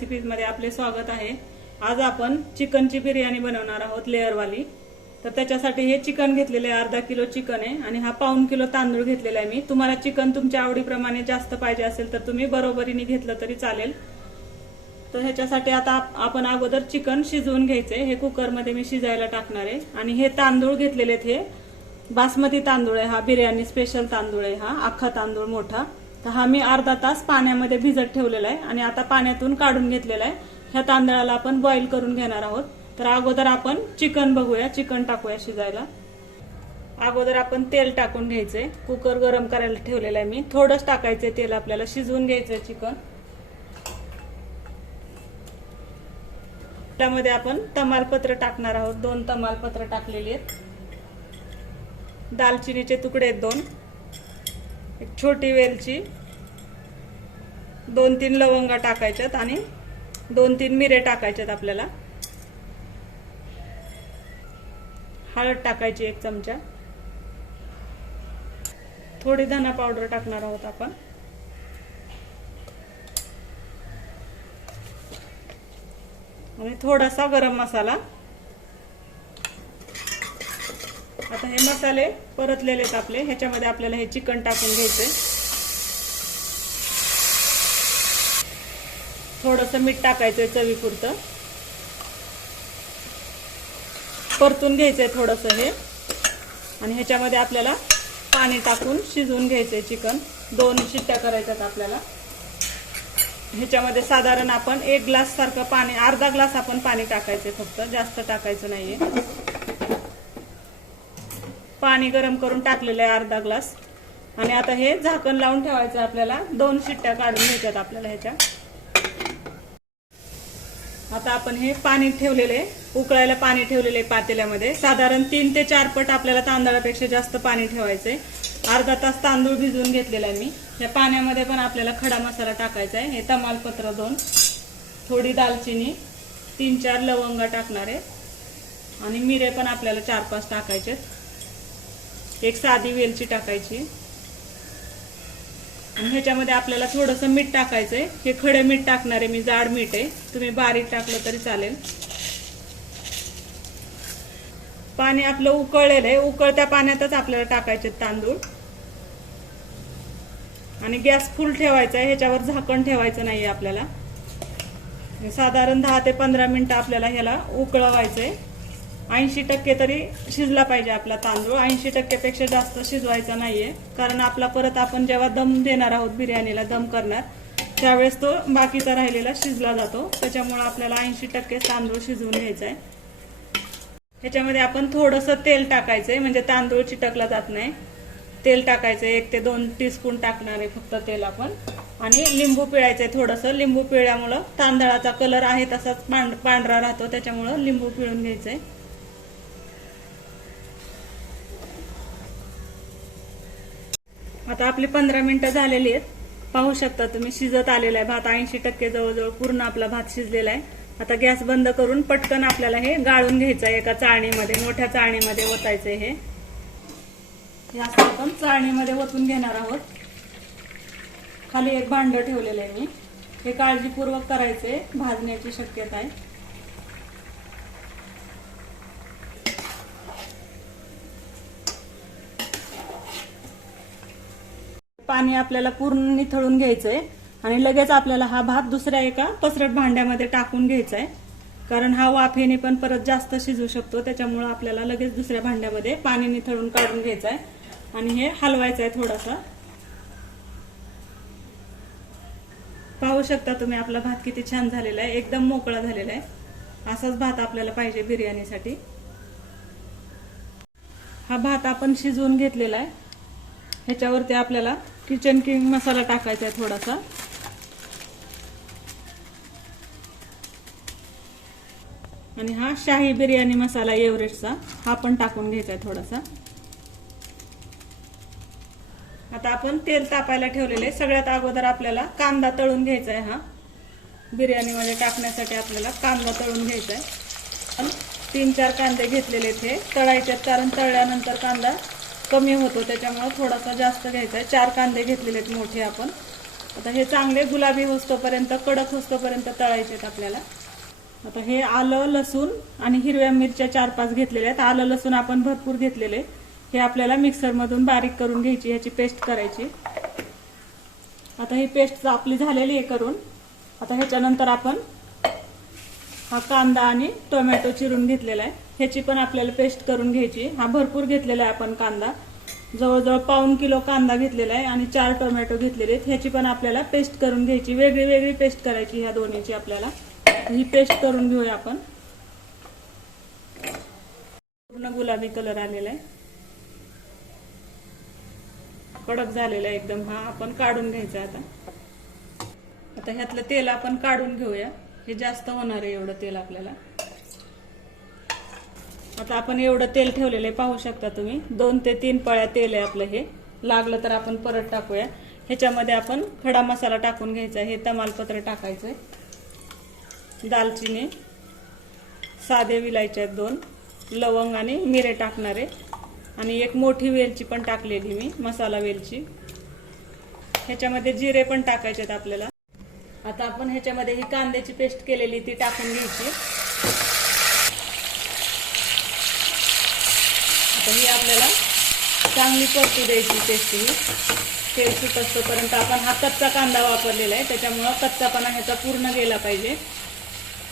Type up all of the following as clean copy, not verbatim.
Recipes मध्ये आपले स्वागत आहे। आज आपण चिकनची बिर्याणी बनवणार आहोत लेअरवाली। तर त्याच्यासाठी हे चिकन घेतलेले आहे, अर्धा किलो चिकन आहे आणि हा पाऊण किलो तांदूळ घेतलेला आहे मी। तुम्हाला चिकन तुमच्या आवडीप्रमाणे जास्त पाहिजे असेल तर तुम्ही बरोबरीने घेतलं तरी चालेल। तर ह्याच्यासाठी आता आपण अगोदर चिकन शिजवून घ्यायचे। हे कुकर मध्ये मी शिजायला टाकणार आहे आणि हे तांदूळ घेतलेले आहेत, हे बासमती तांदूळ आहे, हा बिर्याणी स्पेशल तांदूळ आहे, हा अख्खा तांदूळ मोठा। तर हा मी अर्धा तास पाण्यामध्ये भिजत ठेवलेला आहे आणि आता पाण्यातून काढून घेतलेला आहे। ह्या तांदळाला आपण बॉईल करून घेणार आहोत। तर अगोदर आपण चिकन बघूया, चिकन टाकूया शिजायला। अगोदर आपण तेल टाकून घ्यायचे। कुकर गरम करायला ठेवलेला आहे मी, थोडंच टाकायचे तेल, आपल्याला शिजवून घ्यायचंय चिकन। त्यामध्ये आपण तमालपत्र टाकणार आहोत, 2 तमालपत्र टाकलेली आहेत। दालचिनीचे तुकडे आहेत 2, एक छोटी वेलची, 2-3 लवंगा टाकायच्यात आणि 2-3 मिरे टाकायच्यात आपल्याला। हळद टाकायची 1 चमचा, थोडी धना पावडर टाकणार आहोत आपण आणि थोडासा गरम मसाला। आता हे मसाले परतलेले आहेत आपले, ह्याच्यामध्ये आपल्याला हे चिकन टाकून घ्यायचंय। थोडंसं मीठ टाकायचंय चवीपुरतं, परतून घ्यायचंय थोडंसं हे आणि ह्याच्यामध्ये आपल्याला पाणी टाकून शिजवून घ्यायचंय चिकन। 2 शिट्ट्या करायच्यात आपल्याला। ह्याच्यामध्ये साधारण आपण 1 ग्लास सारखं पाणी, अर्धा ग्लास आपण पाणी टाकायचंय, फक्त जास्त टाकायचं नाहीये। पाणी गरम करून टाकलेलं आहे अर्धा ग्लास आणि आता हे झाकण लावून ठेवायचं आपल्याला। 2 शिट्ट्या काढून घ्यायच्यात आपल्याला ह्याच्या। आता आपण हे पाणी ठेवलेले, उकळायला पाणी ठेवलेले पातेल्यामध्ये, साधारण 3 ते 4 पट आपल्याला तांदळापेक्षा जास्त पाणी ठेवायचंय। अर्धा तास तांदूळ भिजवून घेतलेला आहे मी। या पाण्यामध्ये पण आपल्याला खडा मसाला टाकायचा आहे। हे तमालपत्र 2, थोडी दालचिनी, 3-4 लवंगा टाकणार आहे आणि मिरे पण आपल्याला 4-5 टाकायचे। एक साधी वेलची टाकायची आणि ह्याच्यामध्ये आपल्याला थोडंसं मीठ टाकायचंय। हे खडे मीठ टाकणार आहे मी, जाड मीठ आहे, तुम्ही बारीक टाकलं तरी चालेल। पाणी आपलं उकळलेलं आहे, उकळत्या पाण्यातच आपल्याला टाकायचे तांदूळ आणि गॅस फुल ठेवायचा आहे, ह्याच्यावर झाकण ठेवायचं नाहीये आपल्याला। साधारण 10 ते 15 मिनिटं आपल्याला ह्याला उकळवायचंय। 80% तरी शिजला पाहिजे आपला तांदूळ, 80% पेक्षा जास्त शिजवायचा नाहीये, कारण आपला परत आपण जेव्हा दम देणार आहोत, बिर्याणीला दम करणार, त्यावेळेस तो बाकीचा राहिलेला शिजला जातो। त्याच्यामुळे आपल्याला 80% तांदूळ शिजवून घ्यायचा आहे। ह्याच्यामध्ये आपण थोडंसं तेल टाकायचंय, म्हणजे तांदूळ चिटकला जात नाही। तेल टाकायचंय, 1 ते 2 टीस्पून टाकणार आहे फक्त तेल आपण, आणि लिंबू पिळायचंय थोडंसं। लिंबू पिळल्यामुळं तांदळाचा कलर आहे तसाच पांढरा राहतो, त्याच्यामुळं लिंबू पिळून घ्यायचंय। आता आपली 15 मिनिटं झालेली आहेत, पाहू शकता तुम्ही, शिजत आलेला आहे भात। 80% जवळजवळ पूर्ण आपला भात शिजलेला आहे। आता गॅस बंद करून पटकन आपल्याला हे गाळून घ्यायचं आहे। एका चाळणीमध्ये, मोठ्या चाळणीमध्ये ओतायचंय हे असं आपण चाळणीमध्ये ओतून घेणार आहोत। खाली एक भांड ठेवलेलं आहे मी, हे काळजीपूर्वक करायचंय, भाजण्याची शक्यता आहे। पाणी आपल्याला पूर्ण निथळून घ्यायचंय आणि लगेच आपल्याला हा भात दुसऱ्या एका पसरट भांड्यामध्ये टाकून घ्यायचा आहे, कारण हा वाफेने पण परत जास्त शिजू शकतो। त्याच्यामुळे आपल्याला लगेच दुसऱ्या भांड्यामध्ये पाणी निथळून काढून घ्यायचं आहे आणि हे हलवायचं आहे थोडासा। पाहू शकता तुम्ही, आपला भात किती छान झालेला आहे, एकदम मोकळा झालेला आहे। असाच भात आपल्याला पाहिजे बिर्याणीसाठी। हा भात आपण शिजवून घेतलेला आहे, ह्याच्यावरती आपल्याला किचन किंग मसाला टाकायचा आहे थोडासा, आणि हा शाही बिर्याणी मसाला एव्हरेस्टचा, हा पण टाकून घ्यायचा आहे थोडासा। आता आपण तेल तापायला ठेवलेले, सगळ्यात अगोदर आपल्याला कांदा तळून घ्यायचा आहे। हा बिर्याणीमध्ये टाकण्यासाठी आपल्याला कांदा तळून घ्यायचा आहे। 3-4 कांदे घेतलेले ते तळायचे, कारण तळल्यानंतर कांदा कमी होतो, त्याच्यामुळे थोडासा जास्त घ्यायचा आहे। 4 कांदे घेतलेले मोठे आपण, आता हे चांगले गुलाबी होस्तोपर्यंत, कडक होस्तोपर्यंत तळायचे आहेत आपल्याला. आता हे आलं, लसूण आणि हिरव्या मिरच्या 4-5 घेतलेल्या आहेत. आलं लसूण आपण भरपूर घेतलेले. हे आपल्याला मिक्सर मधून बारीक करून घ्यायची, ह्याची पेस्ट करायची. आता ही पेस्ट आपली झालेली आहे करून. आता ह्याच्यानंतर आपण हा कांदा आणि टोमॅटो चिरून घेतलेला आहे, ह्याची पण आपल्याला पेस्ट करून घ्यायची. हा भरपूर घेतलेला आहे आपण कांदा, जवळजवळ पाऊण किलो कांदा घेतलेला आहे आणि 4 टोमॅटो घेतलेले आहेत. ह्याची पण आपल्याला पेस्ट करून घ्यायची. वेगळी वेगळी पेस्ट करायची ह्या दोन्हीची आपल्याला. ही पेस्ट करून घेऊया आपण. पूर्ण गुलाबी कलर आलेला आहे, कडक झालेला आहे एकदम. हा आपण काढून घ्यायचा. आता ह्यातलं तेल आपण काढून घेऊया. हे जास्त होणार आहे एवढं तेल आपल्याला. आता आपण एवढं तेल ठेवलेलं आहे, पाहू शकता तुम्ही. 2 ते 3 पळ्या तेल आहे आपलं. हे लागलं तर आपण परत टाकूया. ह्याच्यामध्ये आपण खडा मसाला टाकून घ्यायचा. हे तमालपत्र टाकायचंय, दालचिनी, साधे विलायच्या 2, लवंग आणि मिरे टाकणारे आणि एक मोठी वेलची पण टाकलेली मी, मसाला वेलची. ह्याच्यामध्ये जिरे पण टाकायचे आहेत आपल्याला. आता आपण ह्याच्यामध्ये ही कांद्याची पेस्ट केलेली ती टाकून घ्यायची. आता ही आपल्याला चांगली परतू द्यायची पेस्ट. ही तेल सुटपर्यंत आपण हा कच्चा कांदा वापरलेला आहे, त्याच्यामुळं कच्चापणा ह्याचा पूर्ण गेला पाहिजे.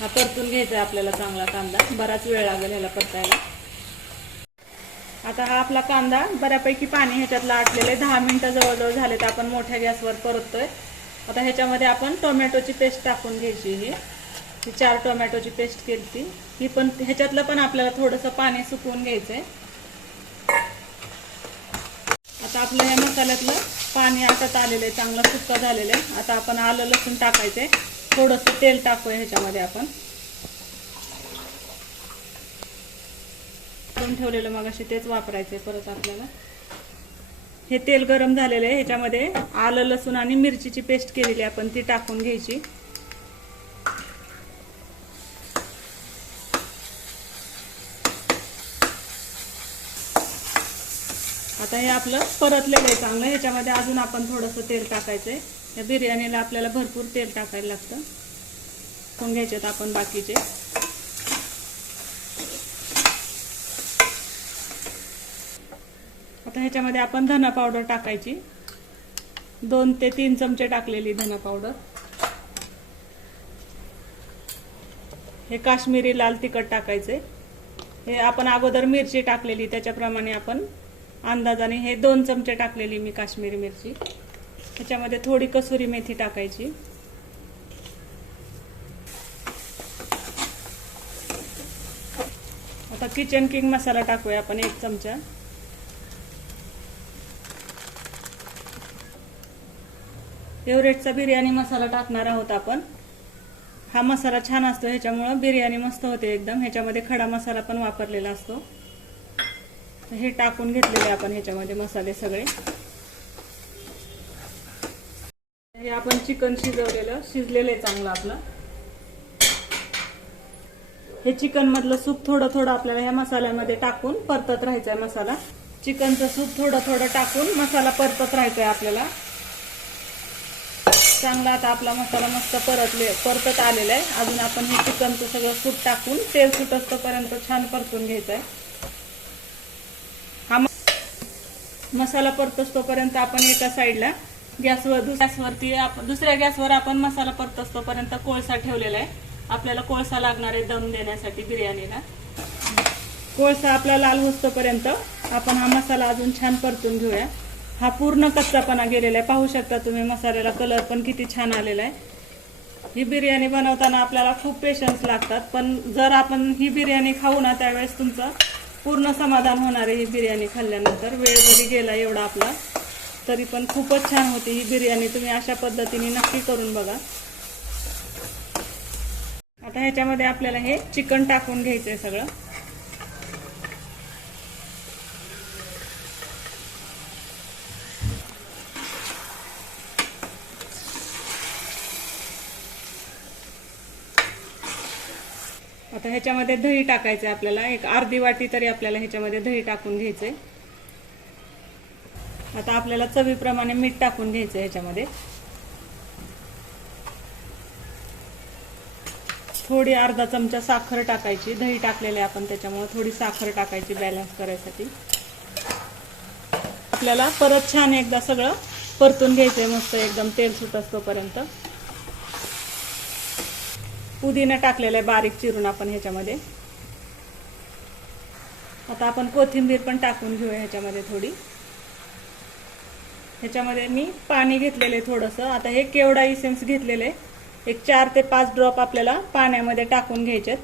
हा परतून घ्यायचा आपल्याला चांगला कांदा. बराच वेळ लागेल ह्याला परतायला. आता हा आपला कांदा बऱ्यापैकी पाणी ह्याच्यातला आटलेलं आहे. 10 मिनिटं जवळजवळ झाले तर आपण मोठ्या गॅसवर परततोय. आता ह्याच्यामध्ये आपण टोमॅटोची पेस्ट टाकून घ्यायची. ही 4 टोमॅटोची पेस्ट केली. ही पण ह्याच्यातलं पण आपल्याला थोडंसं पाणी सुकवून घ्यायचंय. आता आपलं ह्या मसाल्यातलं पाणी आटत आलेलं आहे, चांगलं सुक्क झालेलं आहे. आता आपण आलं लसूण टाकायचंय. थोडंसं तेल टाकूया ह्याच्यामध्ये आपण. ठेवलेलं मग असे तेच वापरायचे परत आपल्याला. हे तेल गरम झालेलं आहे, ह्याच्यामध्ये आलं लसूण आणि मिरचीची पेस्ट केलेली आपण ती टाकून घ्यायची. आता हे आपलं परतलेलं आहे चांगलं. ह्याच्यामध्ये अजून आपण थोडंसं तेल टाकायचंय. या बिर्याणीला आपल्याला भरपूर तेल टाकायला लागतं. टाकून घ्यायचे आपण बाकीचे. आता ह्याच्यामध्ये आपण धना पावडर टाकायची. 2 ते 3 चमचे टाकलेली धना पावडर. हे काश्मीरी लाल तिखट टाकायचे. हे आपण अगोदर मिरची टाकलेली त्याच्याप्रमाणे आपण अंदाजाने हे 2 चमचे टाकलेली मी काश्मीरी मिरची. ह्याच्यामध्ये थोडी कसुरी मेथी टाकायची. आता किचन किंग मसाला टाकूया आपण 1 चमचा. फेवरेटचा बिर्याणी मसाला टाकणार आहोत आपण. हा मसाला छान असतो, ह्याच्यामुळे बिर्याणी मस्त होते एकदम. ह्याच्यामध्ये खडा मसाला पण वापरलेला असतो. हे टाकून घेतलेले आपण ह्याच्यामध्ये मसाले सगळे. हे आपण चिकन शिजलेलं आहे चांगलं आपलं. हे चिकन मधलं सूप थोडं थोडं आपल्याला ह्या मसाल्यामध्ये टाकून परतत राहायचंय. मसाला चिकनचं सूप थोडं थोडं टाकून मसाला परतत राहायचंय आपल्याला चांगला. आता आपला मसाला मस्त परतत आलेला आहे. अजून आपण हे चिकनचं सगळं सूप टाकून तेल सुटपर्यंत छान परतून घ्यायचंय. हा मसाला परतोपर्यंत आपण एका साईडला दुसऱ्या गॅसवर आपण मसाला परतोपर्यंत कोळसा ठेवलेला आहे. आपल्याला कोळसा लागणार आहे दम देण्यासाठी बिर्याणीला. कोळसा आपला लाल होतपर्यंत आपण हा मसाला अजून छान परतून घेऊया. हा पूर्ण कच्चापणा गेलेला आहे, पाहू शकता तुम्ही. मसाल्याला कलर पण किती छान आलेला आहे. ही बिर्याणी बनवताना आपल्याला खूप पेशन्स लागतात, पण जर आपण ही बिर्याणी खाऊ ना त्यावेळेस तुमचं पूर्ण समाधान होणार आहे. ही बिर्याणी खाल्ल्यानंतर वेळ जरी गेला एवढा आपला तरी पण खूपच छान होती ही बिर्याणी. तुम्ही अशा पद्धतीने नक्की करून बघा. आता ह्याच्यामध्ये आपल्याला हे चिकन टाकून घ्यायचंय सगळं. आता ह्याच्यामध्ये दही टाकायचंय आपल्याला. एक अर्धी वाटी तरी आपल्याला ह्याच्यामध्ये दही टाकून घ्यायचंय. आता आपल्याला चवीप्रमाणे मीठ टाकून घ्यायचंय ह्याच्यामध्ये. थोडी अर्धा चमचा साखर टाकायची, दही टाकलेले आपण त्याच्यामुळे थोडी साखर टाकायची बॅलन्स करायसाठी. आपल्याला परत छान एकदा सगळं परतून घ्यायचंय मस्त एकदम तेल सुटत तोपर्यंत. पुदिना टाकलेला आहे बारीक चिरून आपण ह्याच्यामध्ये. आता आपण कोथिंबीर पण टाकून घेऊया ह्याच्यामध्ये थोडी. ह्याच्यामध्ये मी पाणी घेतलेले थोडंसं. आता हे केवडा इसेन्स घेतलेले, एक 4 ते 5 ड्रॉप आपल्याला पाण्यामध्ये टाकून घ्यायचे.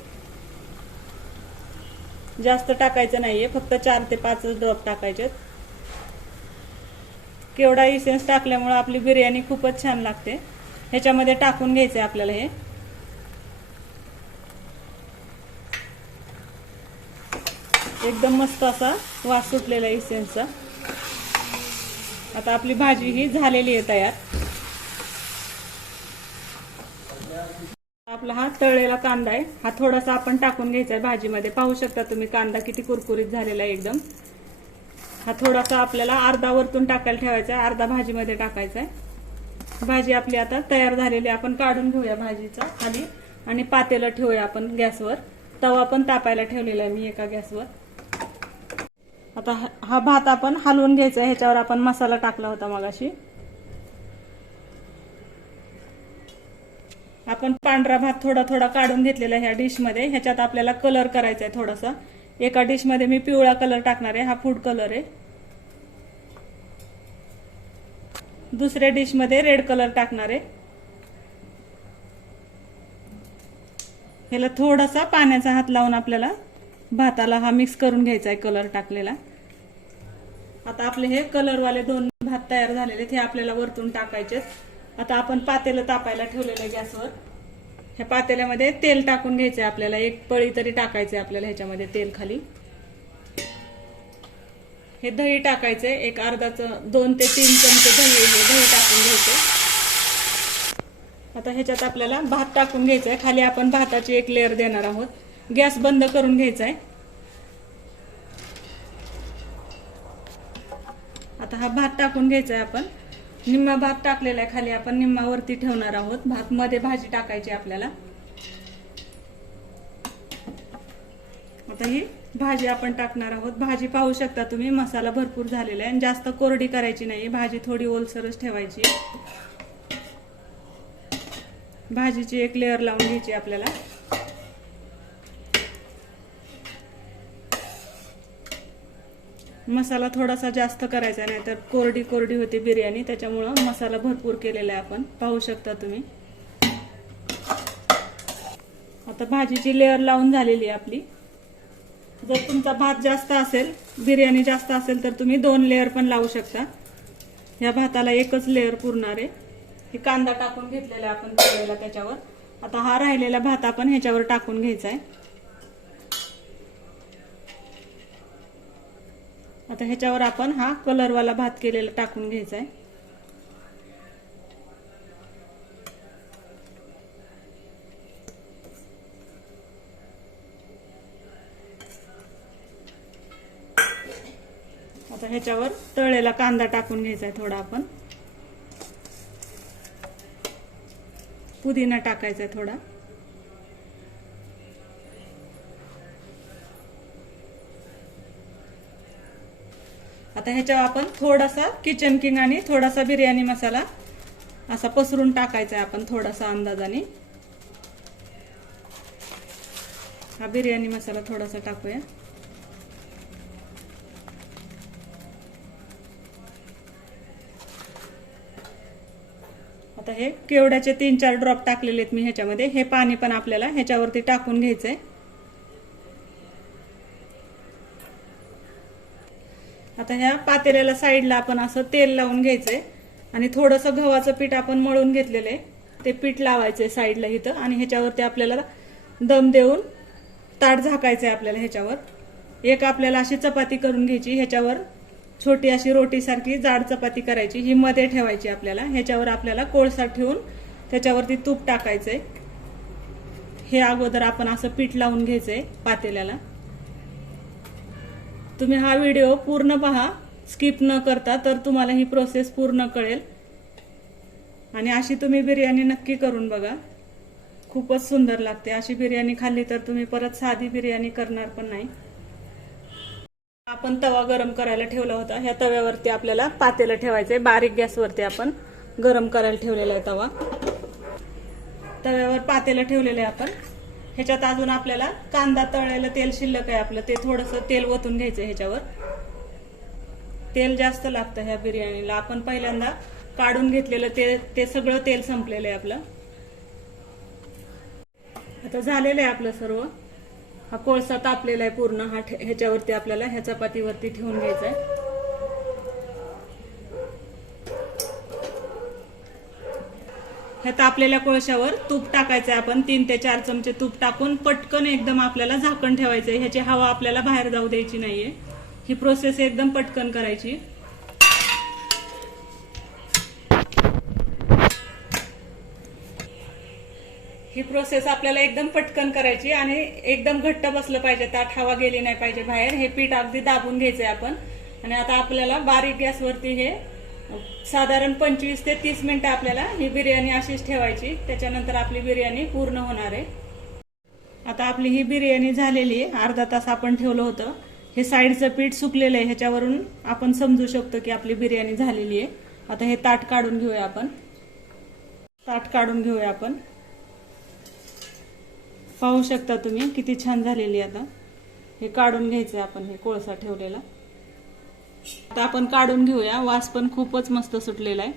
जास्त टाकायचं नाहीये, फक्त 4 ते 5 ड्रॉप टाकायचे. केवडा इसेन्स टाकल्यामुळे आपली बिर्याणी खूपच छान लागते. ह्याच्यामध्ये टाकून घ्यायचंय आपल्याला हे. एकदम मस्त असा वास सुटलेला इसेन्सचा. आता आपली भाजी ही झालेली आहे तयार. आपला हा तळलेला कांदा आहे, हा थोडासा आपण टाकून घ्यायचा आहे भाजीमध्ये. पाहू शकता तुम्ही कांदा किती कुरकुरीत झालेला आहे एकदम. हा थोडासा आपल्याला अर्धा वरतून टाकायला ठेवायचा आहे, अर्धा भाजीमध्ये टाकायचा आहे. भाजी आपली आता तयार झालेली, आपण काढून घेऊया भाजीचा खाली आणि पातेलं ठेवूया आपण गॅसवर. तवा पण तापायला ठेवलेला आहे मी एका गॅसवर. आता हा भात आपण हलवून घ्यायचा आहे. ह्याच्यावर आपण मसाला टाकला होता मगाशी. आपण पांढरा भात थोडा थोडा काढून घेतलेला ह्या डिश मध्ये. ह्याच्यात आपल्याला कलर करायचा आहे थोडासा. एका डिश मध्ये मी पिवळा कलर टाकणार आहे, हा फूड कलर आहे. दुसऱ्या डिश मध्ये रेड कलर टाकणार आहे. ह्याला थोडासा पाण्याचा हात लावून आपल्याला भाताला हा मिक्स करून घ्यायचा आहे कलर टाकलेला. आता आपले हे कलरवाले 2 भात तयार झालेले, हे आपल्याला वरतून टाकायचे. आता आपण पातेलं तापायला ठेवलेलं गॅसवर. ह्या पातेल्यामध्ये तेल टाकून घ्यायचंय आपल्याला. 1 पळी तरी टाकायचंय आपल्याला ह्याच्यामध्ये तेल खाली. हे दही टाकायचंय, एक 2 ते 3 चमचे दही टाकून घ्यायचंय. आता ह्याच्यात आपल्याला भात टाकून घ्यायचंय. खाली आपण भाताची एक लेअर देणार आहोत. गॅस बंद करून घ्यायचा आहे. आता हा भात टाकून घ्यायचा आहे आपण. निम्मा भात टाकलेला आहे खाली, आपण निम्मा वरती ठेवणार आहोत. भात मध्ये भाजी टाकायची आपल्याला. आता ही भाजी आपण टाकणार आहोत. भाजी पाहू शकता तुम्ही, मसाला भरपूर झालेला आहे आणि जास्त कोरडी करायची नाही, भाजी थोडी ओलसरच ठेवायची. भाजीची एक लेअर लावून घ्यायची आपल्याला. मसाला थोडासा जास्त करायचा, नाही तर कोरडी कोरडी होती बिर्याणी. त्याच्यामुळं मसाला भरपूर केलेला आहे आपण, पाहू शकता तुम्ही. आता भाजीची लेअर लावून झालेली आहे आपली. जर तुमचा भात जास्त असेल, बिर्याणी जास्त असेल, तर तुम्ही 2 लेअर पण लावू शकता. या भाताला एकच लेअर पुरणार आहे. हे कांदा टाकून घेतलेला आहे आपण तळलेला त्याच्यावर. आता हा राहिलेला भात आपण ह्याच्यावर टाकून घ्यायचा आहे. आता ह्याच्यावर आपण हा कलरवाला भात केलेला टाकून घ्यायचा आहे. आता ह्याच्यावर तळलेला कांदा टाकून घ्यायचा आहे थोडा आपण. पुदिना टाकायचा आहे थोडा. आता ह्याच्यावर आपण थोडासा किचन किंग आणि थोडासा बिर्याणी मसाला असा पसरून टाकायचा आहे आपण थोडासा अंदाजाने. हा बिर्याणी मसाला थोडासा टाकूया. आता हे केवड्याचे 3-4 ड्रॉप टाकलेले आहेत मी ह्याच्यामध्ये. हे पाणी पण आपल्याला ह्याच्यावरती टाकून घ्यायचंय. आता ह्या पातेल्याला साईडला आपण असं तेल लावून घ्यायचंय आणि थोडंसं गव्हाचं पीठ आपण मळून घेतलेलं आहे, ते पीठ लावायचंय साईडला इथं. आणि ह्याच्यावरती आपल्याला दम देऊन ताट झाकायचंय आपल्याला ह्याच्यावर. एक आपल्याला अशी चपाती करून घ्यायची, ह्याच्यावर छोटी अशी रोटी सारखी जाड चपाती करायची, ही मध्ये ठेवायची आपल्याला. ह्याच्यावर आपल्याला कोळसा ठेवून त्याच्यावरती तूप टाकायचंय. हे अगोदर आपण असं पीठ लावून घ्यायचंय पातेल्याला. तुम्ही हा व्हिडिओ पूर्ण पहा, स्किप न करता, तर तुम्हाला ही प्रोसेस पूर्ण कळेल. आणि अशी तुम्ही बिर्याणी नक्की करून बघा, खूपच सुंदर लागते. अशी बिर्याणी खाल्ली तर तुम्ही परत साधी बिर्याणी करणार पण नाही. आपण तवा गरम करायला ठेवला होता. ह्या तव्यावरती आपल्याला पातेलं ठेवायचंय. बारीक गॅसवरती आपण गरम करायला ठेवलेला आहे तवा. तव्यावर पातेलं ठेवलेलं आहे आपण. ह्याच्यात अजून आपल्याला कांदा तळलेलं तेल शिल्लक आहे आपलं, ते थोडंसं तेल ओतून घ्यायचं. ह्याच्यावर तेल जास्त लागतं ह्या बिर्याणीला. आपण पहिल्यांदा काढून घेतलेलं ते सगळं तेल संपलेलं आहे आपलं. आता झालेलं आहे आपलं सर्व. हा कोळसा तापलेला आहे पूर्ण. ह्याच्यावरती आपल्याला ह्या चपातीवरती ठेवून घ्यायचा आहे. ह्या तापलेल्या कोळशावर तूप टाकायचं आहे. आपण 3 ते 4 चमचे तूप टाकून पटकन एकदम आपल्याला झाकण ठेवायचंय. ह्याची हवा आपल्याला बाहेर जाऊ द्यायची नाहीये. ही प्रोसेस एकदम पटकन करायची. ही प्रोसेस आपल्याला एकदम पटकन करायची आणि एकदम घट्ट बसलं पाहिजे. त्यात हवा गेली नाही पाहिजे बाहेर. हे पीठ अगदी दाबून घ्यायचंय आपण. आणि आता आपल्याला बारीक गॅसवरती हे साधारण 25 ते 30 मिनिटं आपल्याला ही बिर्याणी अशीच ठेवायची. त्याच्यानंतर आपली बिर्याणी पूर्ण होणार आहे. आता आपली ही बिर्याणी झालेली आहे. अर्धा तास आपण ठेवलं होतं. हे साईडचं पीठ सुकलेलं आहे. ह्याच्यावरून आपण समजू शकतो की आपली बिर्याणी झालेली आहे. आता हे ताट काढून घेऊया आपण. ताट काढून घेऊया आपण. पाहू शकता तुम्ही किती छान झालेली. आता हे काढून घ्यायचंय आपण. हे कोळसा ठेवलेला आता आपण काढून घेऊया. वास पण खूपच मस्त सुटलेला आहे.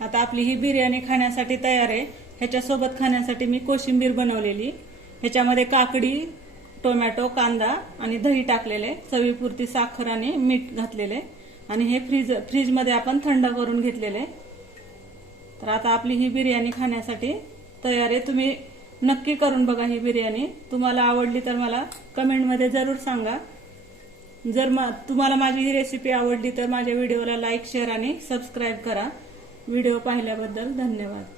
आता आपली ही बिर्याणी खाण्यासाठी तयार आहे. ह्याच्यासोबत खाण्यासाठी मी कोशिंबीर बनवलेली. ह्याच्यामध्ये काकडी, टोमॅटो, कांदा आणि दही टाकलेले, चवीपुरती साखर आणि मीठ घातलेले आणि हे फ्रीजमध्ये आपण थंड करून घेतलेले. तर आता आपली ही बिर्याणी खाण्यासाठी तयार आहे. तुम्ही नक्की करून बघा ही बिर्याणी. तुम्हाला आवडली तर मला कमेंटमध्ये जरूर सांगा. जर तुम्हाला माझी ही रेसिपी आवडली तर माझ्या व्हिडिओला लाईक, शेअर आणि सबस्क्राईब करा. व्हिडिओ पाहिल्याबद्दल धन्यवाद.